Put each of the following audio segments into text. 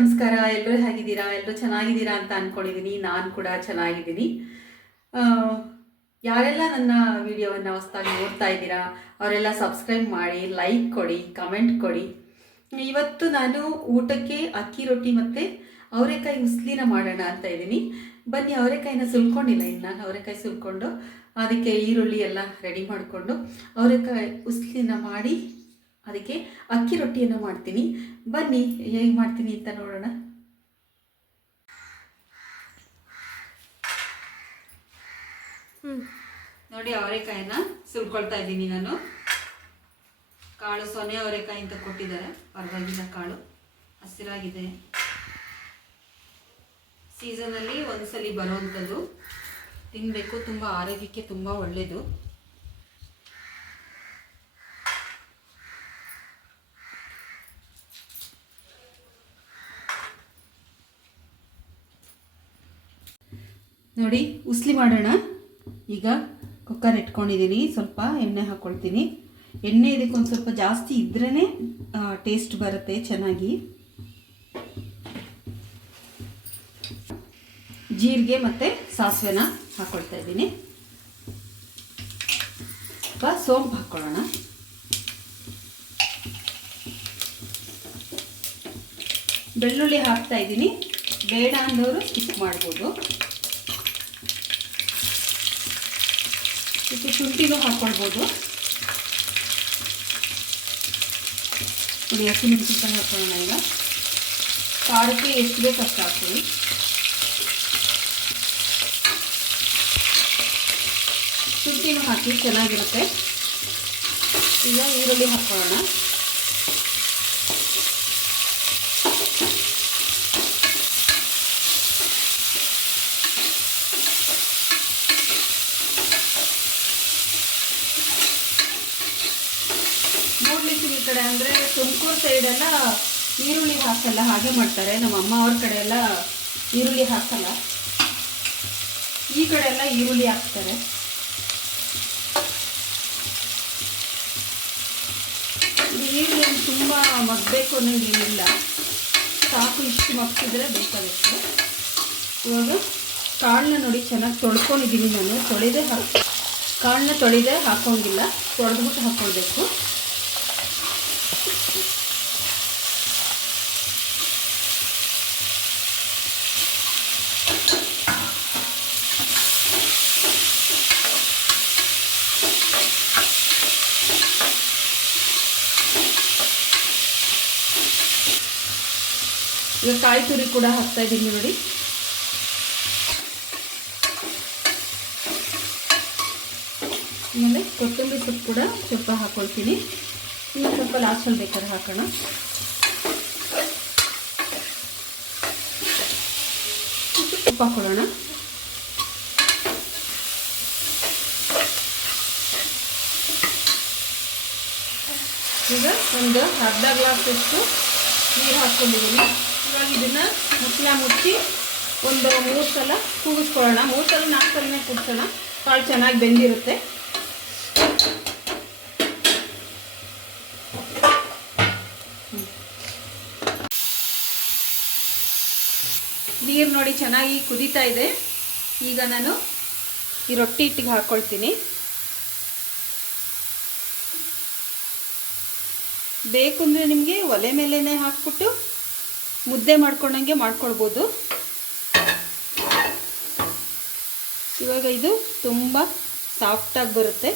ನಮಸ್ಕಾರ ಎಲ್ಲರೂ ಹೇಗಿದ್ದೀರಾ? ಎಲ್ಲರೂ ಚೆನ್ನಾಗಿದ್ದೀರಾ ಅಂತ ಅಂದ್ಕೊಂಡಿದ್ದೀನಿ ನಾನು ಕೂಡ ಚೆನ್ನಾಗಿದ್ದೀನಿ. ಯಾರೆಲ್ಲ ನನ್ನ ವಿಡಿಯೋವನ್ನು ಹೊಸದಾಗಿ ನೋಡ್ತಾ ಇದ್ದೀರಾ, ಅವರೆಲ್ಲ ಸಬ್ಸ್ಕ್ರೈಬ್ ಮಾಡಿ, ಲೈಕ್ ಕೊಡಿ, ಕಮೆಂಟ್ ಕೊಡಿ. ಇವತ್ತು ನಾನು ಊಟಕ್ಕೆ ಅಕ್ಕಿ ರೊಟ್ಟಿ ಮತ್ತು ಅವರೆಕಾಯಿ ಉಸ್ಲಿನ ಮಾಡೋಣ ಅಂತ ಇದ್ದೀನಿ. ಬನ್ನಿ, ಅವರೆಕಾಯಿನ ಸುಲ್ಕೊಂಡಿಲ್ಲ ಇನ್ನು ಅವರೆಕಾಯಿ ಸುಲ್ಕೊಂಡು, ಅದಕ್ಕೆ ಈರುಳ್ಳಿ ಎಲ್ಲ ರೆಡಿ ಮಾಡಿಕೊಂಡು, ಅವರೆಕಾಯಿ ಉಸ್ಲಿನ ಮಾಡಿ ಅದಕ್ಕೆ ಅಕ್ಕಿ ರೊಟ್ಟಿಯನ್ನು ಮಾಡ್ತೀನಿ. ಬನ್ನಿ ಹೇಗೆ ಮಾಡ್ತೀನಿ ಅಂತ ನೋಡೋಣ. ನೋಡಿ ಅವರೆಕಾಯಿನ ಸುಲ್ಕೊಳ್ತಾ ಇದ್ದೀನಿ ನಾನು. ಕಾಳು ಸೊನೆ ಅವರೆಕಾಯಿ ಅಂತ ಕೊಟ್ಟಿದ್ದಾರೆ. ಪರವಾಗಿಲ್ಲ ಕಾಳು. ಹಸಿರಾಗಿದೆ. ಸೀಸನಲ್ಲಿ ಒಂದ್ಸಲಿ ಬರುವಂಥದ್ದು. ತಿನ್ನಬೇಕು ತುಂಬ ಆರೋಗ್ಯಕ್ಕೆ ತುಂಬ ಒಳ್ಳೆಯದು ನೋಡಿ, ಉಸ್ಲಿ ಮಾಡೋಣ. ಈಗ ಕುಕ್ಕರ್ ಇಟ್ಕೊಂಡಿದ್ದೀನಿ. ಸ್ವಲ್ಪ ಎಣ್ಣೆ ಹಾಕ್ಕೊಳ್ತೀನಿ ಎಣ್ಣೆ ಇದಕ್ಕೆ ಒಂದು ಸ್ವಲ್ಪ ಜಾಸ್ತಿ ಇದ್ರೇ ಟೇಸ್ಟ್ ಬರುತ್ತೆ ಚೆನ್ನಾಗಿ. ಜೀರಿಗೆ ಮತ್ತು ಸಾಸಿವೆನ ಹಾಕ್ಕೊಳ್ತಾ ಇದ್ದೀನಿ. ಸ್ವಲ್ಪ ಸೋಂಪು ಹಾಕ್ಕೊಳ್ಳೋಣ ಬೆಳ್ಳುಳ್ಳಿ ಹಾಕ್ತಾ ಇದ್ದೀನಿ. ಬೇಡ ಅಂದವರು ಸ್ಕಿಪ್ ಮಾಡ್ಬೋದು. ಶುಂಠಿನೂ ಹಾಕ್ಕೊಳ್ಬೋದು. ನೋಡಿ ಹಸಿಮೆಣಸಿನ್ಕಾಯಿ ಹಾಕೊಳ್ಳೋಣ ಈಗ. ಖಾರಕ್ಕೆ ಎಷ್ಟು ಬೇಕು ಅಷ್ಟು ಹಾಕ್ತೀವಿ ಶುಂಠಿನೂ ಹಾಕಿ ಚೆನ್ನಾಗಿರುತ್ತೆ. ಈಗ ಈರುಳ್ಳಿ ಹಾಕ್ಕೊಳ್ಳೋಣ ನೋಡ್ಲಿಕ್ಕೆ ಈ ಕಡೆ ಅಂದರೆ ತುಮಕೂರು ಸೈಡೆಲ್ಲ ಈರುಳ್ಳಿ ಹಾಕಲ್ಲ, ಹಾಗೆ ಮಾಡ್ತಾರೆ. ನಮ್ಮ ಅಮ್ಮ ಅವ್ರ ಕಡೆ ಎಲ್ಲ ಈರುಳ್ಳಿ ಹಾಕಲ್ಲ. ಈ ಕಡೆ ಎಲ್ಲ ಈರುಳ್ಳಿ ಹಾಕ್ತಾರೆ. ಈರುಳ್ಳಿ ತುಂಬ ಮಗ್ಬೇಕು ಅನ್ನೋಂಗೇನಿಲ್ಲ. ಸಾಕು ಇಷ್ಟು ಮಗ್ಸಿದ್ರೆ ಬೇಕಾಗುತ್ತೆ. ಇವಾಗ ಕಾಳನ್ನ ನೋಡಿ ಚೆನ್ನಾಗಿ ತೊಳ್ಕೊಂಡಿದ್ದೀನಿ ನಾನು. ತೊಳೆದೇ ಹಾಕಿ ಕಾಳನ್ನ ತೊಳೆದೇ ಹಾಕೋಂಗಿಲ್ಲ. ತೊಳೆದ್ಬಿಟ್ಟು ಹಾಕ್ಕೊಳ್ಬೇಕು ಈಗ ಕಾಯಿ ತುರಿ ಕೂಡ ಹಾಕ್ತಾ ಇದ್ದೀನಿ ನೋಡಿ. ಆಮೇಲೆ ಕೊತ್ತಂಬರಿ ಸೊಪ್ಪು ಕೂಡ ಸ್ವಲ್ಪ ಹಾಕ್ಕೊಳ್ತೀನಿ ಇನ್ನು ಸ್ವಲ್ಪ ಲಾಸ್ಟಲ್ಲಿ ಬೇಕಾದ್ರೆ ಹಾಕೋಣ. ಉಪ್ಪು ಹಾಕೊಳ್ಳೋಣ. ಈಗ ಒಂದು ಅರ್ಧ ಗ್ಲಾಸಷ್ಟು ನೀರು ಹಾಕ್ಕೊಂಡಿದ್ದೀನಿ. ಇವಾಗ ಇದನ್ನು ಮುಚ್ಚಲ ಮುಚ್ಚಿ ಒಂದು ಮೂರು ಸಲ ಕೂಗಿಸ್ಕೊಳ್ಳೋಣ. ಮೂರು ಸಲ ನಾಲ್ಕು ಸಲನೇ ಕೂಗಿಸೋಣ. ಕಾಳು ಚೆನ್ನಾಗಿ ಬೆಂದಿರುತ್ತೆ. ನೀರು ನೋಡಿ ಚೆನ್ನಾಗಿ ಕುದೀತಾ ಇದೆ. ಈಗ ನಾನು ಈ ರೊಟ್ಟಿ ಹಿಟ್ಟಿಗೆ ಹಾಕ್ಕೊಳ್ತೀನಿ ಬೇಕು ಅಂದರೆ ನಿಮಗೆ ಒಲೆ ಮೇಲೇ ಹಾಕ್ಬಿಟ್ಟು ಮುದ್ದೆ ಮಾಡ್ಕೊಂಡಂಗೆ ಮಾಡ್ಕೊಳ್ಬೋದು. ಇವಾಗ ಇದು ತುಂಬ ಸಾಫ್ಟಾಗಿ ಬರುತ್ತೆ.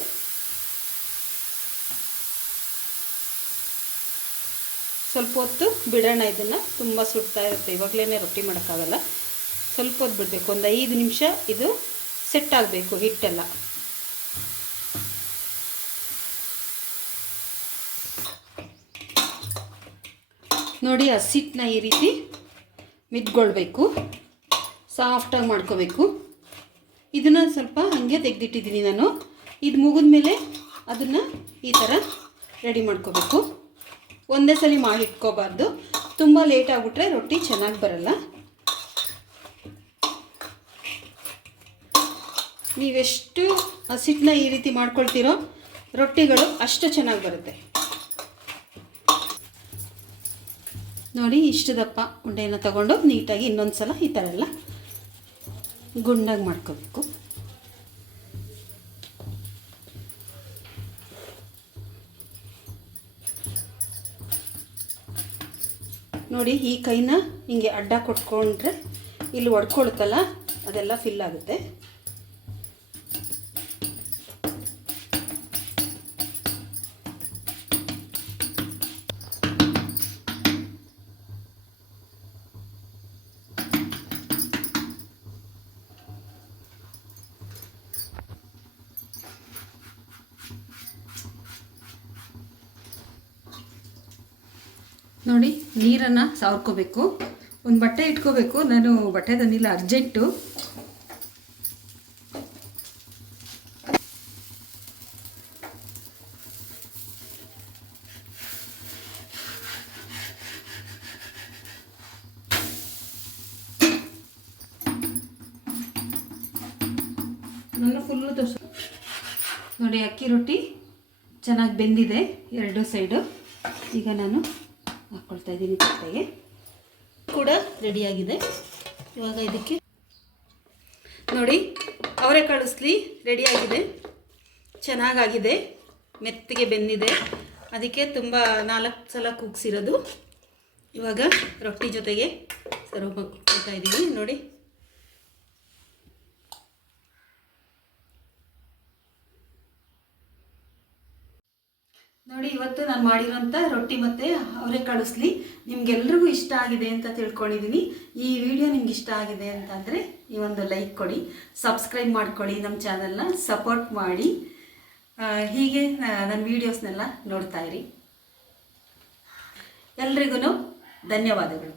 ಸ್ವಲ್ಪ ಹೊತ್ತು ಬಿಡೋಣ ಇದನ್ನು. ತುಂಬ ಸುಡ್ತಾ ಇರುತ್ತೆ. ಇವಾಗಲೇ ರೊಟ್ಟಿ ಮಾಡೋಕ್ಕಾಗಲ್ಲ. ಸ್ವಲ್ಪ ಹೊತ್ತು ಬಿಡಬೇಕು. ಒಂದು ಐದು ನಿಮಿಷ ಇದು ಸೆಟ್ ಆಗಬೇಕು ಹಿಟ್ಟೆಲ್ಲ. ನೋಡಿ ಹಸಿಟ್ಟನ್ನ ಈ ರೀತಿ ಮಿದ್ಕೊಳ್ಬೇಕು. ಸಾಫ್ಟಾಗಿ ಮಾಡ್ಕೋಬೇಕು. ಇದನ್ನು ಸ್ವಲ್ಪ ಹಾಗೆ ತೆಗೆದಿಟ್ಟಿದ್ದೀನಿ ನಾನು. ಇದು ಮುಗಿದ ಮೇಲೆ ಅದನ್ನು ಈ ಥರ ರೆಡಿ ಮಾಡ್ಕೋಬೇಕು. ಒಂದೇ ಸಲ ಮಾಡಿಟ್ಕೋಬಾರ್ದು. ತುಂಬ ಲೇಟ್ ಆಗಿಬಿಟ್ರೆ ರೊಟ್ಟಿ ಚೆನ್ನಾಗಿ ಬರಲ್ಲ. ನೀವೆಷ್ಟು ಹಸಿಟ್ಟನ್ನ ಈ ರೀತಿ ಮಾಡ್ಕೊಳ್ತೀರೋ, ರೊಟ್ಟಿಗಳು ಅಷ್ಟು ಚೆನ್ನಾಗಿ ಬರುತ್ತೆ. ನೋಡಿ ಇಷ್ಟು ದಪ್ಪ ಉಂಡೆನ ತಗೊಂಡು ನೀಟಾಗಿ ಇನ್ನೊಂದು ಸಲ ಈ ಥರ ಎಲ್ಲ ಗುಂಡಾಗಿ ಮಾಡ್ಕೋಬೇಕು. ನೋಡಿ, ಈ ಕೈನ ಹಿಂಗೆ ಅಡ್ಡ ಕೊಟ್ಕೊಂಡ್ರೆ ಇಲ್ಲಿ ಒಡ್ಕೊಳುತ್ತಲ್ಲ, ಅದೆಲ್ಲ ಫಿಲ್ ಆಗುತ್ತೆ. ನೋಡಿ, ನೀರನ್ನು ಸಾರ್ಕೋಬೇಕು ಒಂದು ಬಟ್ಟೆ ಇಟ್ಕೋಬೇಕು. ನಾನು ಬಟ್ಟೆ ತಂದಿಲ್ಲ ಅರ್ಜೆಂಟು. ನನ್ನ ಫುಲ್ಲು ತೋರಿಸ. ನೋಡಿ, ಅಕ್ಕಿ ರೊಟ್ಟಿ ಚೆನ್ನಾಗಿ ಬೆಂದಿದೆ ಎರಡು ಸೈಡು. ಈಗ ನಾನು ಹಾಕ್ಕೊಳ್ತಾ ಇದ್ದೀನಿ ತಟ್ಟೆಗೆ. ಕೂಡ ರೆಡಿಯಾಗಿದೆ. ಇವಾಗ ಇದಕ್ಕೆ ನೋಡಿ ಅವರೆಕಾಳು ಸ್ಲಿ ರೆಡಿಯಾಗಿದೆ. ಚೆನ್ನಾಗಾಗಿದೆ. ಮೆತ್ತಗೆ ಬೆಂದಿದೆ. ಅದಕ್ಕೆ ತುಂಬ ನಾಲ್ಕು ಸಲ ಕೂಗ್ಸಿರೋದು. ಇವಾಗ ರೊಟ್ಟಿ ಜೊತೆಗೆ ಸರ್ವ್ ಮಾಡ್ಕೊಳ್ತಾ ಇದ್ದೀವಿ ನೋಡಿ. ನೋಡಿ, ಇವತ್ತು ನಾನು ಮಾಡಿರುವಂಥ ರೊಟ್ಟಿ ಮತ್ತು ಅವರೇ ಕಳಿಸ್ಲಿ. ನಿಮ್ಗೆಲ್ರಿಗೂ ಇಷ್ಟ ಆಗಿದೆ ಅಂತ ತಿಳ್ಕೊಂಡಿದ್ದೀನಿ ಈ ವಿಡಿಯೋ ನಿಮ್ಗೆ ಇಷ್ಟ ಆಗಿದೆ ಅಂತಂದರೆ ಈ ಒಂದು ಲೈಕ್ ಕೊಡಿ ಸಬ್ಸ್ಕ್ರೈಬ್ ಮಾಡ್ಕೊಳ್ಳಿ ನಮ್ಮ ಚಾನಲ್ನ ಸಪೋರ್ಟ್ ಮಾಡಿ. ಹೀಗೆ ನನ್ನ ವೀಡಿಯೋಸ್ನೆಲ್ಲ ನೋಡ್ತಾ ಇರಿ. ಎಲ್ರಿಗೂ ಧನ್ಯವಾದಗಳು.